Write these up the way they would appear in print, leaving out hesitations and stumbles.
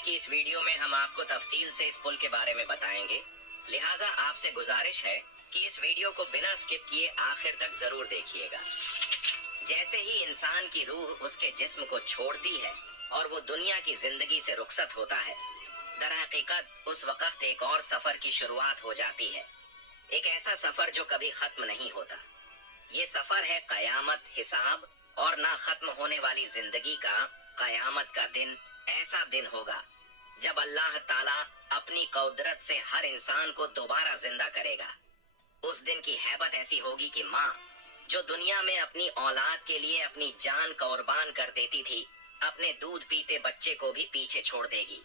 آج کی اس ویڈیو میں ہم آپ کو تفصیل سے اس پل کے بارے میں بتائیں گے، لہٰذا آپ سے گزارش ہے کہ اس ویڈیو کو بنا اسکپ کیے آخر تک ضرور دیکھیے گا۔ جیسے ہی انسان کی روح اس کے جسم کو چھوڑتی ہے اور وہ دنیا کی زندگی سے رخصت ہوتا ہے، در حقیقت اس وقت ایک اور سفر کی شروعات ہو جاتی ہے، ایک ایسا سفر جو کبھی ختم نہیں ہوتا۔ یہ سفر ہے قیامت، حساب اور نہ ختم ہونے والی زندگی کا۔ قیامت کا دن ایسا دن ہوگا جب اللہ تعالیٰ اپنی قدرت سے ہر انسان کو دوبارہ زندہ کرے گا۔ اس دن کی ہیبت ایسی ہوگی کہ ماں جو دنیا میں اپنی اولاد کے لیے اپنی جان قربان کر دیتی تھی، اپنے دودھ پیتے بچے کو بھی پیچھے چھوڑ دے گی۔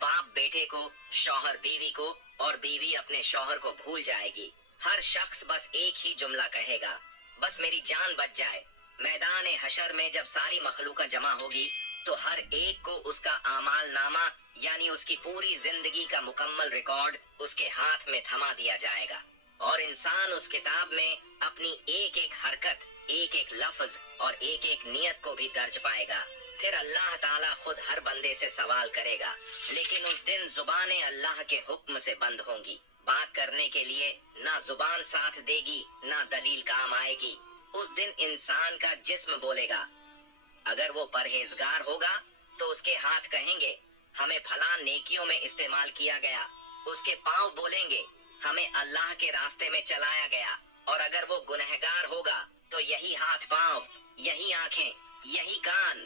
باپ بیٹے کو، شوہر بیوی کو اور بیوی اپنے شوہر کو بھول جائے گی۔ ہر شخص بس ایک ہی جملہ کہے گا، بس میری جان بچ جائے۔ میدان حشر میں جب ساری مخلوقات جمع ہوگی تو ہر ایک کو اس کا اعمال نامہ یعنی اس کی پوری زندگی کا مکمل ریکارڈ اس کے ہاتھ میں تھما دیا جائے گا، اور انسان اس کتاب میں اپنی ایک ایک حرکت، ایک ایک لفظ اور ایک ایک نیت کو بھی درج پائے گا۔ پھر اللہ تعالیٰ خود ہر بندے سے سوال کرے گا، لیکن اس دن زبانیں اللہ کے حکم سے بند ہوں گی۔ بات کرنے کے لیے نہ زبان ساتھ دے گی، نہ دلیل کام آئے گی۔ اس دن انسان کا جسم بولے گا۔ اگر وہ پرہیزگار ہوگا تو اس کے ہاتھ کہیں گے ہمیں پھلاں نیکیوں میں استعمال کیا گیا، اس کے پاؤں بولیں گے ہمیں اللہ کے راستے میں چلایا گیا، اور اگر وہ گنہگار ہوگا تو یہی ہاتھ پاؤں، یہی آنکھیں، یہی کان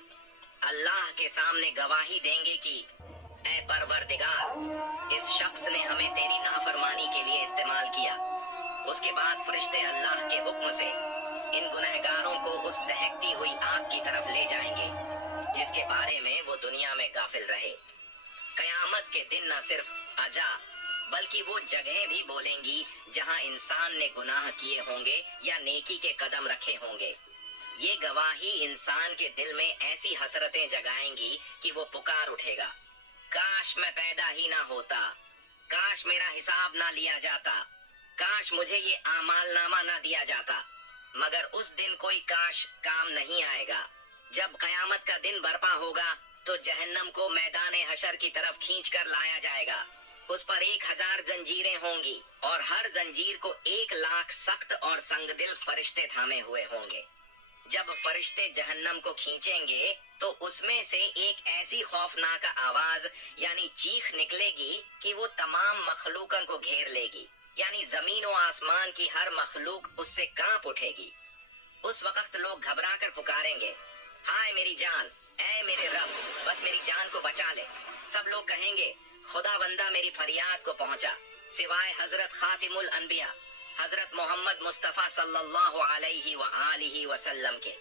اللہ کے سامنے گواہی دیں گے کہ اے پروردگار، اس شخص نے ہمیں تیری نافرمانی کے لیے استعمال کیا۔ اس کے بعد فرشتے اللہ کے حکم سے ان گنہگاروں کو اس دہکتی ہوئی آگ کی طرف لے جائیں گے جس کے بارے میں وہ دنیا میں غافل رہے۔ قیامت کے دن نہ صرف اجا بلکہ وہ جگہیں بھی بولیں گی جہاں انسان نے گناہ کیے ہوں گے یا نیکی کے قدم رکھے ہوں گے۔ یہ گواہی انسان کے دل میں ایسی حسرتیں جگائیں گی کہ وہ پکار اٹھے گا، کاش میں پیدا ہی نہ ہوتا، کاش میرا حساب نہ لیا جاتا، کاش مجھے یہ اعمال نامہ نہ دیا جاتا۔ مگر اس دن کوئی کاش کام نہیں آئے گا۔ جب قیامت کا دن برپا ہوگا تو جہنم کو میدان حشر کی طرف کھینچ کر لایا جائے گا۔ اس پر 1000 زنجیریں ہوں گی اور ہر زنجیر کو 1,00,000 سخت اور سنگ دل فرشتے تھامے ہوئے ہوں گے۔ جب فرشتے جہنم کو کھینچیں گے تو اس میں سے ایک ایسی خوفناک آواز یعنی چیخ نکلے گی کہ وہ تمام مخلوقوں کو گھیر لے گی، یعنی زمین و آسمان کی ہر مخلوق اس سے کانپ اٹھے گی۔ اس وقت لوگ گھبرا کر پکاریں گے، ہائے میری جان، اے میرے رب، بس میری جان کو بچا لے۔ سب لوگ کہیں گے خدا بندہ میری فریاد کو پہنچا، سوائے حضرت خاتم الانبیاء حضرت محمد مصطفیٰ صلی اللہ علیہ وآلہ وسلم کے،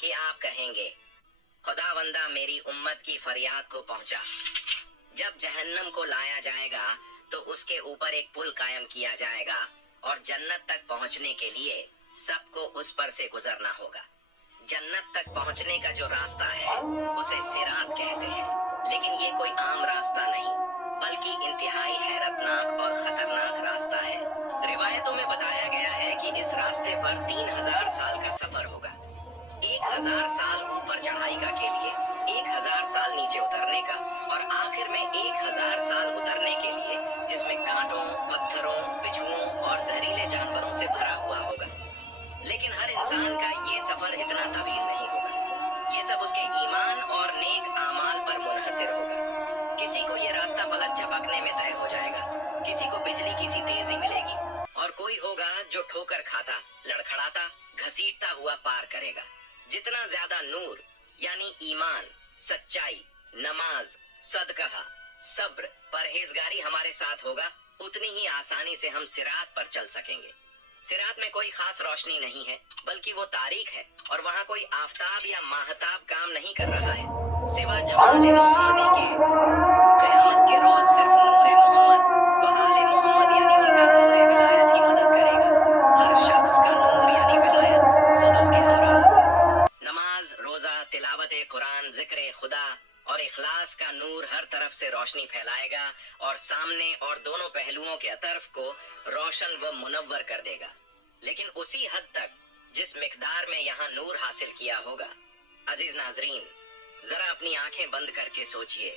کہ آپ کہیں گے خدا بندہ میری امت کی فریاد کو پہنچا۔ جب جہنم کو لایا جائے گا تو اس کے اوپر ایک پل قائم کیا جائے گا اور جنت تک پہنچنے کے لیے سب کو اس پر سے گزرنا ہوگا۔ جنت تک پہنچنے کا جو راستہ ہے اسے صراط کہتے ہیں، لیکن یہ کوئی عام راستہ نہیں بلکہ انتہائی حیرتناک اور خطرناک راستہ ہے۔ روایتوں میں بتایا گیا ہے کہ اس راستے پر 3000 سال کا سفر ہوگا، 1000 سال اوپر چڑھائی کا کے لیے، 1000 سال نیچے اترنے کا، اور آخر میں 1000 سال اترنے کے لیے جس میں کانٹوں، پتھروں، بچھوؤں اور زہریلے جانوروں سے بھرا ہوا ہوگا۔ لیکن ہر انسان کا یہ سفر اتنا طویل نہیں ہوگا، یہ سب اس کے ایمان اور نیک اعمال پر منحصر ہوگا۔ کسی کو یہ راستہ پلک جھپکنے میں طے ہو جائے گا، کسی کو بجلی کی سی تیزی ملے گی، اور کوئی ہوگا جو ٹھوکر کھاتا، لڑکھڑاتا، گھسیٹتا ہوا پار کرے گا۔ جتنا زیادہ نور یعنی ایمان، سچائی، نماز، صدقہ، صبر، پرہیزگاری ہمارے ساتھ ہوگا، اتنی ہی آسانی سے ہم صراط پر چل سکیں گے۔ صراط میں کوئی خاص روشنی نہیں ہے بلکہ وہ تاریک ہے، اور وہاں کوئی آفتاب یا ماہتاب کام نہیں کر رہا ہے سوا جمال محمدی کے۔ قیامت کے روز صرف نور محمد و آل محمد یعنی ان کا نور ولایت ہی مدد کرے گا۔ ہر شخص کا نور یعنی ولایت خود اس کے ہمراہ ہوگا۔ نماز، روزہ، تلاوت قرآن، ذکر خدا اور اخلاص کا نور ہر طرف سے روشنی پھیلائے گا اور سامنے اور دونوں پہلوؤں کے اطراف کو روشن و منور کر دے گا، لیکن اسی حد تک جس مقدار میں یہاں نور حاصل کیا ہوگا۔ عزیز ناظرین، ذرا اپنی آنکھیں بند کر کے سوچئے،